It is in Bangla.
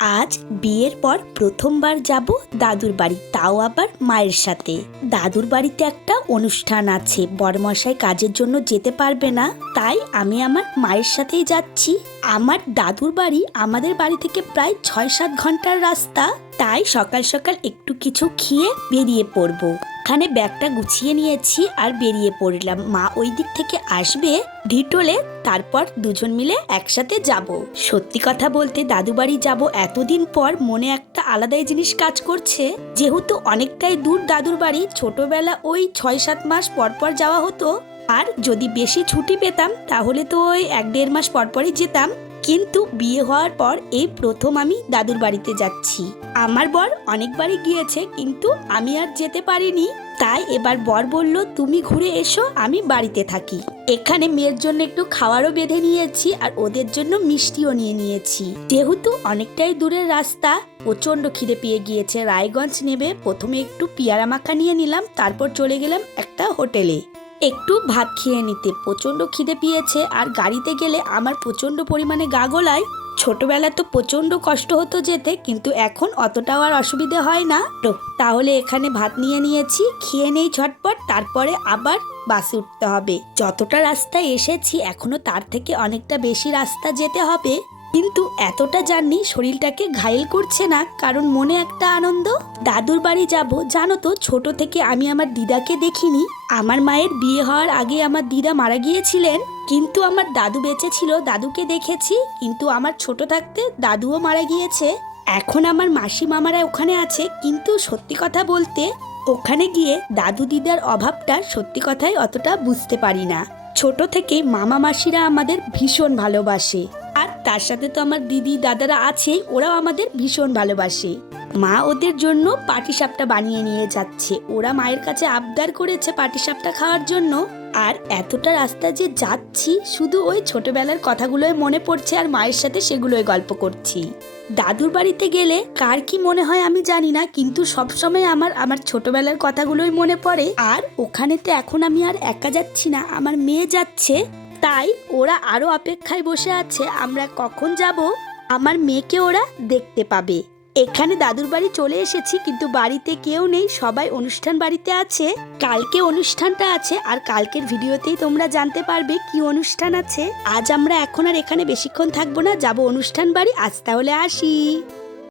আজ বিয়ের পর প্রথমবার যাব দাদুর বাড়ি, তাও আবার মায়ের সাথে। দাদুর বাড়িতে একটা অনুষ্ঠান আছে, বরমশাই কাজের জন্য যেতে পারবে না, তাই আমি আমার মায়ের সাথেই যাচ্ছি। আমার দাদুর বাড়ি আমাদের বাড়ি থেকে প্রায় ৬-৭ ঘন্টার রাস্তা, তাই সকাল সকাল একটু কিছু খেয়ে বেরিয়ে পড়বো। এখানে ব্যাগটা গুছিয়ে নিয়েছি আর বেরিয়ে পড়লাম। মা ওই দিক থেকে আসবে ঢিটোলে, তারপর দুজন মিলে একসাথে যাব। সত্যি কথা বলতে দাদু বাড়ি যাব এতদিন পর মনে একটা আলাদাই জিনিস কাজ করছে। যেহেতু অনেকটাই দূর দাদুর বাড়ি, ছোটবেলা ওই ৬-৭ মাস পর পর যাওয়া হতো, আর যদি বেশি ছুটি পেতাম তাহলে তো ওই ১-১.৫ মাস পরপরই যেতাম। কিন্তু বিয়ে হওয়ার পর এই প্রথম আমি দাদুর বাড়িতে যাচ্ছি। আমার বর অনেকবারই গিয়েছে, কিন্তু আমি আর যেতে পারিনি। তাই এবার বর বলল, তুমি ঘুরে এসো, আমি বাড়িতে থাকি। এখানে মেয়ের জন্য একটু খাওয়ারও বেঁধে নিয়েছি আর ওদের জন্য মিষ্টিও নিয়ে নিয়েছি। যেহেতু অনেকটাই দূরের রাস্তা, প্রচন্ড খিদে পেয়ে গিয়েছে। রায়গঞ্জ নেবে প্রথমে একটু পেয়ারা মাখা নিয়ে নিলাম, তারপর চলে গেলাম একটা হোটেলে একটু ভাত খেয়ে নিতে। প্রচন্ড খিদে পেয়েছে, আর গাড়িতে গেলে আমার প্রচন্ড পরিমাণে গা গোলায়। ছোটবেলা তো প্রচন্ড কষ্ট হতো যেতে, কিন্তু এখন অতটাও আর অসুবিধে হয় না। তো তাহলে এখানে ভাত নিয়ে নিয়েছি, খেয়ে নেই ঝটপট, তারপরে আবার বাসে উঠতে হবে। যতটা রাস্তায় এসেছি এখনো তার থেকে অনেকটা বেশি রাস্তা যেতে হবে, কিন্তু এতটা জার্নি শরীরটাকে ঘায়েল করছে না, কারণ মনে একটা আনন্দ। দাদুর বাড়ি যাব, জানো তো ছোট থেকে আমি আমার দিদাকে দেখিনি। আমার মায়ের বিয়ে হওয়ার আগে আমার দিদা মারা গিয়েছিলেন, কিন্তু আমার দাদু বেঁচে ছিল, দাদুকে দেখেছি। কিন্তু আমার ছোট থাকতে দাদুও মারা গিয়েছে। এখন আমার মাসি মামারা ওখানে আছে, কিন্তু সত্যি কথা বলতে ওখানে গিয়ে দাদু দিদার অভাবটা সত্যি কথাই অতটা বুঝতে পারি না। ছোট থেকে মামা মাসিরা আমাদের ভীষণ ভালোবাসে, আর তার সাথে তো আমার দিদি দাদারা আছে, ওরাও আমাদের ভীষণ ভালোবাসে। মা ওদের জন্য পাটিসাপটা বানিয়ে নিয়ে যাচ্ছে। ওরা মায়ের কাছে আবদার করেছে পাটিসাপটা খাওয়ার জন্য। আর এতটা রাস্তা যে যাচ্ছি, শুধু ওই ছোটবেলার কথাগুলোই মনে পড়ছে, আর মায়ের সাথে সেগুলোই গল্প করছি। দাদুর বাড়িতে গেলে কার কি মনে হয় আমি জানি না, কিন্তু সবসময় আমার ছোটবেলার কথাগুলোই মনে পড়ে। আর ওখানেতে এখন আমি আর একা যাচ্ছি না, আমার মেয়ে যাচ্ছে। তাই ওরা আরো অপেক্ষায় বসে আছে আমরা কখন যাব, আমার মেয়েকে ওরা দেখতে পাবে। এখানে দাদুর বাড়ি চলে এসেছি, কিন্তু বাড়িতে কেউ নেই, সবাই অনুষ্ঠান বাড়িতে আছে। কালকে অনুষ্ঠানটা আছে, আর কালকের ভিডিওতেই তোমরা জানতে পারবে কি অনুষ্ঠান আছে। আজ আমরা এখন আর এখানে বেশিক্ষণ থাকবো না, যাব অনুষ্ঠান বাড়ি। আজ তাহলে আসি।